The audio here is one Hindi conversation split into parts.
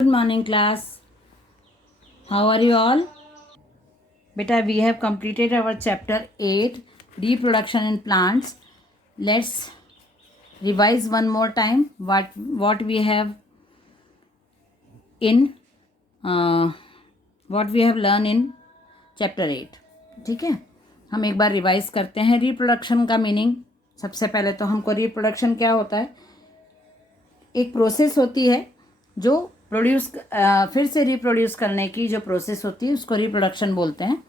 Good morning, class. How are you all? Beta, we have completed our chapter 8, reproduction in plants. Let's revise one more time what we have in what we have learned in chapter 8. ठीक है, हम एक बार रिवाइज करते हैं. रिप्रोडक्शन का मीनिंग, सबसे पहले तो हमको रिप्रोडक्शन क्या होता है. एक प्रोसेस होती है जो प्रोड्यूस फिर से रिप्रोड्यूस करने की जो प्रोसेस होती है उसको रिप्रोडक्शन बोलते हैं.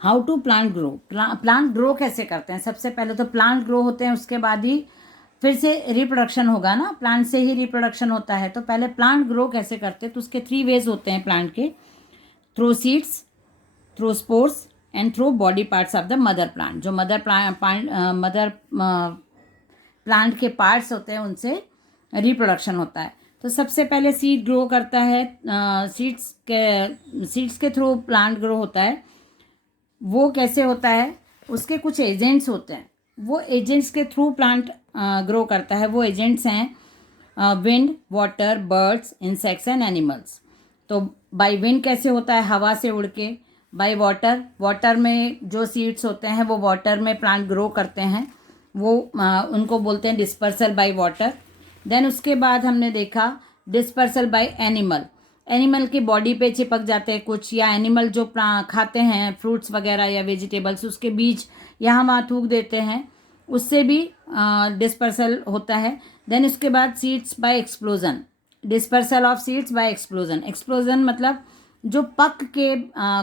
How to plant grow, plant grow कैसे करते हैं. सबसे पहले तो प्लांट ग्रो होते हैं, उसके बाद ही फिर से रिप्रोडक्शन होगा ना. प्लांट से ही रिप्रोडक्शन होता है. तो पहले प्लांट ग्रो कैसे करते हैं, तो उसके 3 वेज होते हैं प्लांट के. Through seeds, through spores and through body parts of the mother plant. जो मदर प्लांट के पार्ट्स होते हैं उनसे रिप्रोडक्शन होता है. तो सबसे पहले सीड ग्रो करता है. सीड्स के थ्रू प्लांट ग्रो होता है. वो कैसे होता है, उसके कुछ एजेंट्स होते हैं. वो एजेंट्स के थ्रू प्लांट ग्रो करता है. वो एजेंट्स हैं wind, water, birds, insects and animals. तो बाय विंड कैसे होता है, हवा से उड़ के. बाय वाटर, वाटर में जो सीड्स होते हैं वो वाटर में प्लांट ग्रो करते हैं. वो उनको बोलते हैं डिस्पर्सल बाय वाटर. देन उसके बाद हमने देखा डिस्पर्सल बाय एनिमल. एनिमल की बॉडी पे चिपक जाते हैं कुछ, या एनिमल जो खाते हैं फ्रूट्स वगैरह या वेजिटेबल्स, उसके बीज यहाँ वहाँ थूक देते हैं, उससे भी डिस्पर्सल होता है. देन उसके बाद seeds by explosion, dispersal of seeds by explosion. Explosion मतलब जो पक के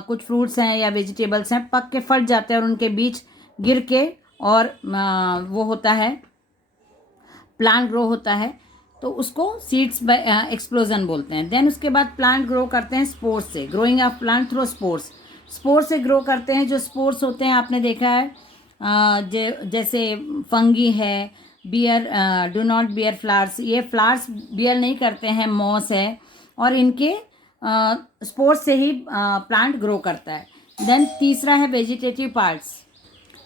कुछ फ्रूट्स हैं या वेजिटेबल्स हैं, पक के फट जाते हैं और उनके बीज गिर के और वो होता है, प्लांट ग्रो होता है. तो उसको सीड्स बाय एक्सप्लोजन बोलते हैं. देन उसके बाद प्लांट ग्रो करते हैं स्पोर्स से. Growing of plant through spores, spores से ग्रो करते हैं. जो स्पोर्स होते हैं आपने देखा है जैसे फंगी है, bear do not bear flowers. ये फ्लावर्स बियर नहीं करते हैं, मॉस है, और इनके स्पोर्स से ही प्लांट ग्रो करता है. देन तीसरा है वेजिटेटिव पार्ट्स.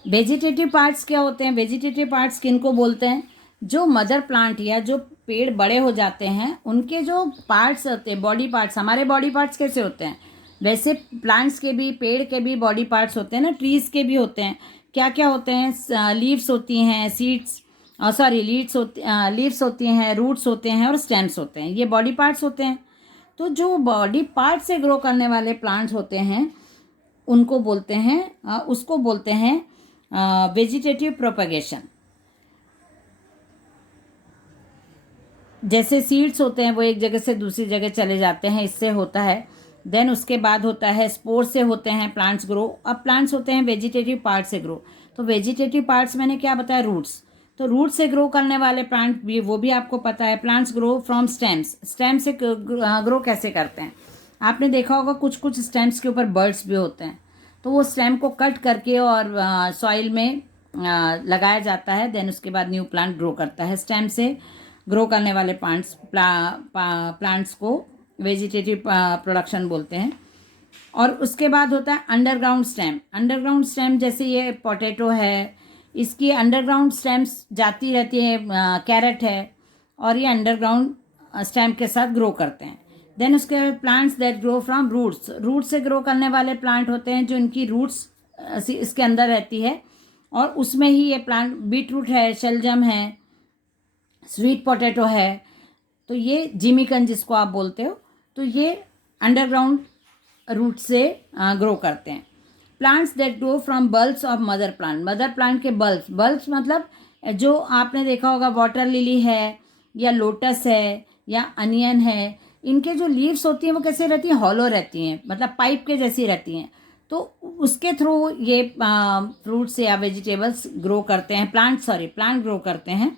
वेजिटेटिव पार्ट्स क्या होते हैं, वेजिटेटिव पार्ट्स किनको बोलते हैं, जो मदर प्लांट या जो पेड़ बड़े हो जाते हैं उनके जो पार्ट्स होते हैं, बॉडी पार्ट्स. हमारे बॉडी पार्ट्स कैसे होते हैं, वैसे प्लांट्स के भी, पेड़ के भी बॉडी पार्ट्स होते हैं ना, ट्रीज के भी होते हैं. क्या क्या होते हैं, लीव्स होती हैं, सीड्स लीव्स होती हैं, रूट्स होते हैं और स्टेम्स होते हैं. ये बॉडी पार्ट्स होते हैं. तो जो बॉडी पार्ट से ग्रो करने वाले प्लांट्स होते हैं उनको बोलते हैं उसको बोलते हैं वेजिटेटिव प्रोपगेशन. जैसे सीड्स होते हैं वो एक जगह से दूसरी जगह चले जाते हैं, इससे होता है. देन उसके बाद होता है स्पोर से होते हैं प्लांट्स ग्रो. अब प्लांट्स होते हैं वेजिटेटिव पार्ट से ग्रो. तो वेजिटेटिव पार्ट्स मैंने क्या बताया, रूट्स. तो रूट से ग्रो करने वाले प्लांट भी, वो भी आपको पता है. Plants grow from stems. Stem से ग्रो कैसे करते हैं, आपने देखा होगा कुछ कुछ स्टेम्स के ऊपर बर्ड्स भी होते हैं. तो वो स्टेम को कट करके और सॉइल में लगाया जाता है. देन उसके बाद न्यू प्लांट ग्रो करता है. स्टेम से ग्रो करने वाले प्लांट्स को वेजिटेटिव प्रोडक्शन बोलते हैं. और उसके बाद होता है अंडरग्राउंड स्टेम. अंडरग्राउंड स्टेम जैसे ये पोटैटो है, इसकी अंडरग्राउंड स्टेम्स जाती रहती है. कैरेट है, और ये अंडरग्राउंड स्टेम के साथ ग्रो करते हैं. देन उसके plants that grow from roots. Root से ग्रो करने वाले प्लांट होते हैं जो इनकी रूट्स इसके अंदर रहती है, और उसमें ही ये प्लांट, बीट रूट है, शलजम है, स्वीट पोटैटो है. तो ये जिमिकन जिसको आप बोलते हो, तो ये अंडरग्राउंड रूट से ग्रो करते हैं. Plants that grow from bulbs of mother plant. Mother plant के बल्ब्स, बल्ब्स मतलब जो आपने देखा होगा वाटर लिली है या लोटस है या अनियन है, इनके जो लीव्स होती हैं वो कैसे रहती हैं, हॉलो रहती हैं, मतलब पाइप के जैसी रहती हैं. तो उसके थ्रू ये फ्रूट्स या वेजिटेबल्स ग्रो करते हैं, प्लांट ग्रो करते हैं.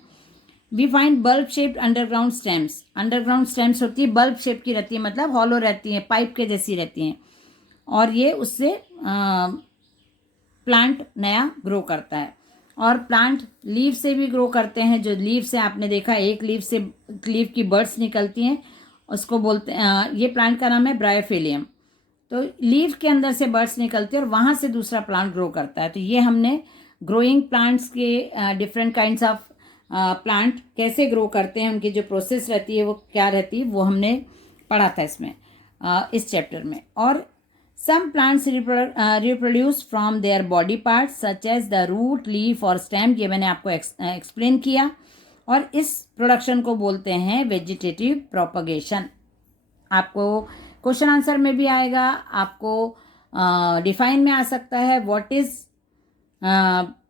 We find bulb shaped underground stems. Underground stems होती है बल्ब शेप की रहती है, मतलब हॉलो रहती हैं, पाइप के जैसी रहती हैं, और ये उससे प्लांट नया ग्रो करता है. और प्लांट लीव से भी ग्रो करते हैं. जो लीव से आपने देखा, एक लीव की बर्ड्स निकलती हैं, उसको बोलते हैं, ये प्लांट का नाम है ब्रायोफिलियम. तो लीव के अंदर से बर्ड्स निकलते हैं और वहाँ से दूसरा प्लांट ग्रो करता है. तो ये हमने ग्रोइंग प्लांट्स के डिफरेंट काइंड्स ऑफ प्लांट कैसे ग्रो करते हैं, उनकी जो प्रोसेस रहती है वो क्या रहती है, वो हमने पढ़ा था इसमें इस चैप्टर में। और some plants reproduce from their body parts such as the root, leaf और स्टेम, ये मैंने आपको एक्सप्लेन किया। और इस प्रोडक्शन को बोलते हैं वेजिटेटिव प्रोपगेशन। आपको क्वेश्चन आंसर में भी आएगा, आपको डिफाइन में आ सकता है व्हाट इज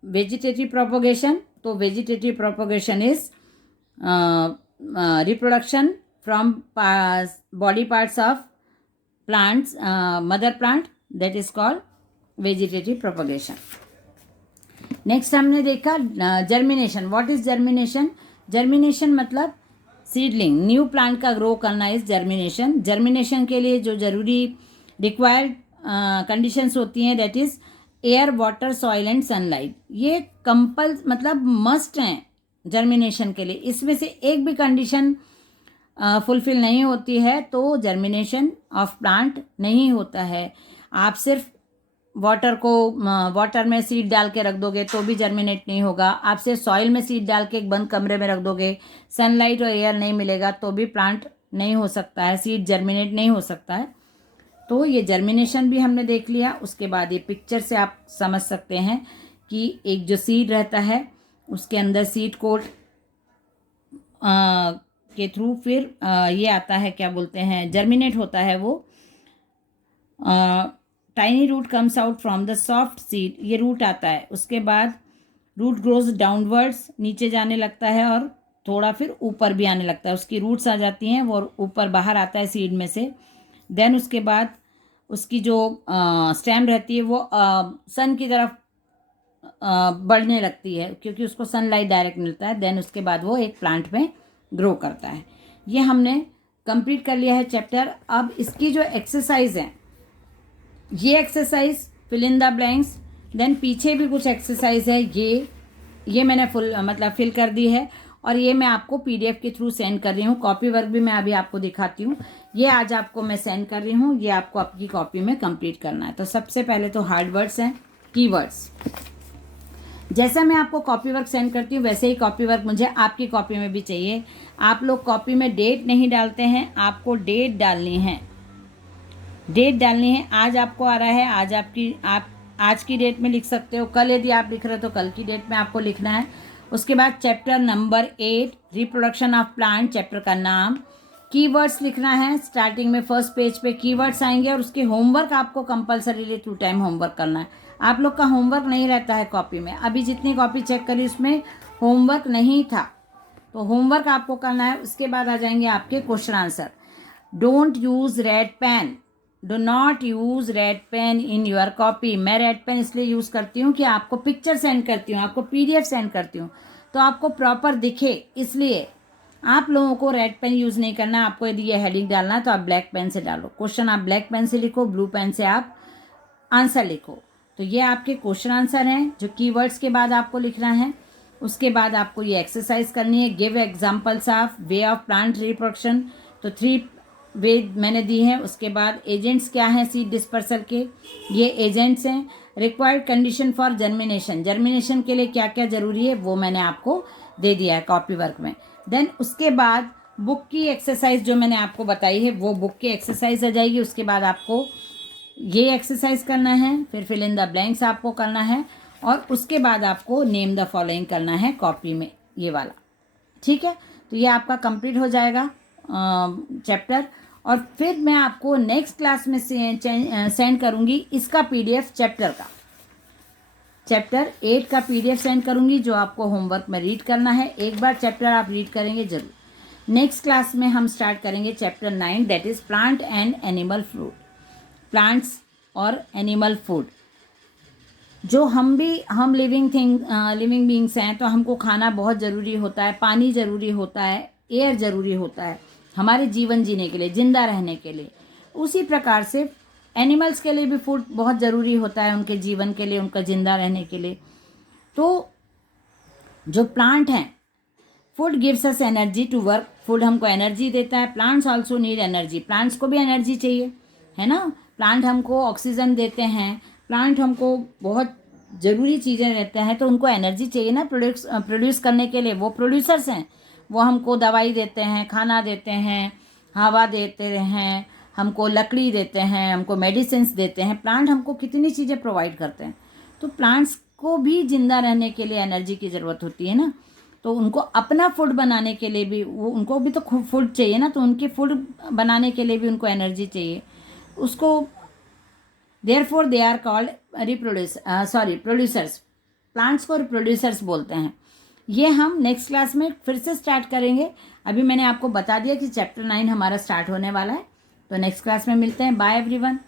वेजिटेटिव प्रोपगेशन। तो vegetative propagation is reproduction from body parts of plants, mother plant, that is called vegetative propagation. Next हमने देखा germination. What is germination? Germination मतलब सीडलिंग, न्यू प्लांट का ग्रो करना इज जर्मिनेशन। जर्मिनेशन के लिए जो जरूरी रिक्वायर्ड कंडीशंस होती हैं that is air, water, soil and sunlight. ये मतलब मस्ट हैं जर्मिनेशन के लिए। इसमें से एक भी कंडीशन फुलफिल नहीं होती है तो जर्मिनेशन ऑफ प्लांट नहीं होता है। आप सिर्फ वाटर में सीड डाल के रख दोगे तो भी जर्मिनेट नहीं होगा। आप सिर्फ सॉइल में सीड डाल के एक बंद कमरे में रख दोगे, सनलाइट और एयर नहीं मिलेगा तो भी प्लांट नहीं हो सकता है, सीड जर्मिनेट नहीं हो सकता है। तो ये जर्मिनेशन भी हमने देख लिया। उसके बाद ये पिक्चर से आप समझ सकते हैं कि एक जो सीड रहता है उसके अंदर सीड कोट के थ्रू फिर ये आता है, क्या बोलते हैं, जर्मिनेट होता है वो। Tiny root comes out from the soft seed, ये रूट आता है। उसके बाद रूट ग्रोज डाउनवर्ड्स, नीचे जाने लगता है और थोड़ा फिर ऊपर भी आने लगता है। उसकी रूट्स आ जाती हैं, वो ऊपर बाहर आता है सीड में से। देन उसके बाद उसकी जो स्टेम रहती है वो सन की तरफ बढ़ने लगती है क्योंकि उसको सनलाइट डायरेक्ट मिलता है। देन उसके बाद वो एक प्लांट में ग्रो करता है। ये हमने कंप्लीट कर लिया है चैप्टर। अब इसकी जो एक्सरसाइज है, ये exercise fill in the blanks. Then पीछे भी कुछ एक्सरसाइज है, ये मैंने फिल कर दी है और ये मैं आपको पीडीएफ के थ्रू सेंड कर रही हूँ। कॉपी वर्क भी मैं अभी आपको दिखाती हूँ। ये आज आपको मैं सेंड कर रही हूँ, ये आपको अपनी कॉपी में कंप्लीट करना है। तो सबसे पहले तो हार्ड वर्ड्स हैं, कीवर्ड्स। जैसा मैं आपको कॉपी वर्क सेंड करती हूँ वैसे ही कॉपी वर्क मुझे आपकी कॉपी में भी चाहिए। आप लोग कॉपी में डेट नहीं डालते हैं, आपको डेट डालनी है। डेट डालनी है। आज आपको आ रहा है, आप आज की डेट में लिख सकते हो। कल यदि आप लिख रहे हो तो कल की डेट में आपको लिखना है। उसके बाद chapter number 8 reproduction of plant, chapter का नाम। कीवर्ड्स लिखना है। स्टार्टिंग में फर्स्ट पेज पे कीवर्ड्स आएंगे और उसके होमवर्क आपको कंपलसरीली 2 टाइम होमवर्क करना है। आप लोग का होमवर्क नहीं रहता है कॉपी में। अभी जितनी कॉपी चेक करी उसमें होमवर्क नहीं था, तो होमवर्क आपको करना है। उसके बाद आ जाएंगे आपके question answer. Don't use red pen, do not use red pen in your copy. मैं रेड पेन इसलिए यूज़ करती हूँ कि आपको पिक्चर सेंड करती हूँ, आपको पीडीएफ सेंड करती हूँ तो आपको प्रॉपर दिखे, इसलिए आप लोगों को रेड पेन यूज़ नहीं करना। आपको यदि ये हेडिंग डालना है तो आप ब्लैक पेन से डालो। क्वेश्चन आप ब्लैक पेन से लिखो, ब्लू पेन से आप आंसर लिखो। तो ये आपके क्वेश्चन आंसर हैं जो कीवर्ड्स के बाद आपको लिखना है। उसके बाद आपको ये एक्सरसाइज करनी है। Give examples of way of plant reproduction, तो 3 वे मैंने दी हैं। उसके बाद एजेंट्स क्या हैं सीड डिस्पर्सल के, ये एजेंट्स हैं। Required condition for germination, germination के लिए क्या क्या ज़रूरी है वो मैंने आपको दे दिया है कॉपी वर्क में। देन उसके बाद बुक की एक्सरसाइज जो मैंने आपको बताई है वो बुक की एक्सरसाइज आ जाएगी। उसके बाद आपको ये एक्सरसाइज करना है, फिर फिल इन द ब्लैंक्स आपको करना है और उसके बाद आपको नेम द फॉलोइंग करना है कॉपी में, ये वाला। ठीक है, तो ये आपका कंप्लीट हो जाएगा चैप्टर। और फिर मैं आपको नेक्स्ट क्लास में सेंड करूँगी इसका पीडीएफ, चैप्टर 8 का पीडीएफ सेंड करूँगी जो आपको होमवर्क में रीड करना है। एक बार चैप्टर आप रीड करेंगे ज़रूर। नेक्स्ट क्लास में हम स्टार्ट करेंगे chapter 9 that is plant and animal food, plants और एनिमल फूड। जो हम लिविंग बींग्स हैं तो हमको खाना बहुत ज़रूरी होता है, पानी ज़रूरी होता है, एयर ज़रूरी होता है हमारे जीवन जीने के लिए, ज़िंदा रहने के लिए। उसी प्रकार से एनिमल्स के लिए भी फूड बहुत ज़रूरी होता है, उनके जीवन के लिए, उनका ज़िंदा रहने के लिए। तो जो प्लांट हैं, food gives us energy to work, food हमको एनर्जी देता है। Plants also need energy, plants को भी एनर्जी चाहिए, है ना। प्लांट हमको ऑक्सीजन देते हैं, प्लांट हमको बहुत ज़रूरी चीज़ें रहते हैं, तो उनको एनर्जी चाहिए ना प्रोड्यूस करने के लिए। वो प्रोड्यूसर्स हैं, वो हमको दवाई देते हैं, खाना देते हैं, हवा देते हैं, हमको लकड़ी देते हैं, हमको मेडिसिन्स देते हैं। प्लांट हमको कितनी चीज़ें प्रोवाइड करते हैं। तो प्लांट्स को भी जिंदा रहने के लिए एनर्जी की ज़रूरत होती है ना। तो उनको अपना फूड बनाने के लिए भी उनको भी तो फूड चाहिए ना, तो उनके फूड बनाने के लिए भी उनको एनर्जी चाहिए उसको। Therefore they are called producers. Plants को प्रोड्यूसर्स बोलते हैं। ये हम नेक्स्ट क्लास में फिर से स्टार्ट करेंगे। अभी मैंने आपको बता दिया कि चैप्टर 9 हमारा स्टार्ट होने वाला है। तो नेक्स्ट क्लास में मिलते हैं। Bye everyone.